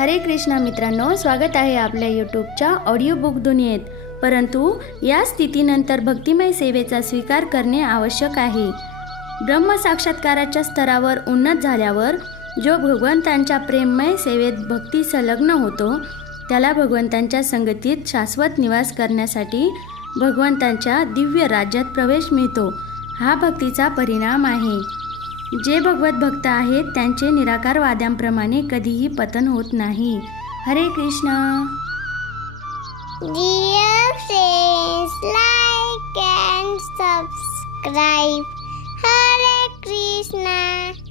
हरे कृष्णा मित्रांनो, स्वागत आहे आपल्या यूट्यूबच्या ऑडिओ बुक दुनियेत। परंतु या स्थितीनंतर भक्तिमय सेवेचा स्वीकार करणे आवश्यक आहे। ब्रह्मसाक्षात्काराच्या स्तरावर उन्नत झाल्यावर जो भगवंतांच्या प्रेममय सेवेत भक्ती संलग्न होतो त्याला भगवंतांच्या संगतीत शाश्वत निवास करण्यासाठी भगवंतांच्या दिव्य राज्यात प्रवेश मिळतो। हा भक्तीचा परिणाम आहे। जे भगवत भक्त आहेत त्यांचे निराकारवाद्यांप्रमाणे कधीही पतन होत नाही। हरे Krishna. Dear friends, like and subscribe. Hare Krishna.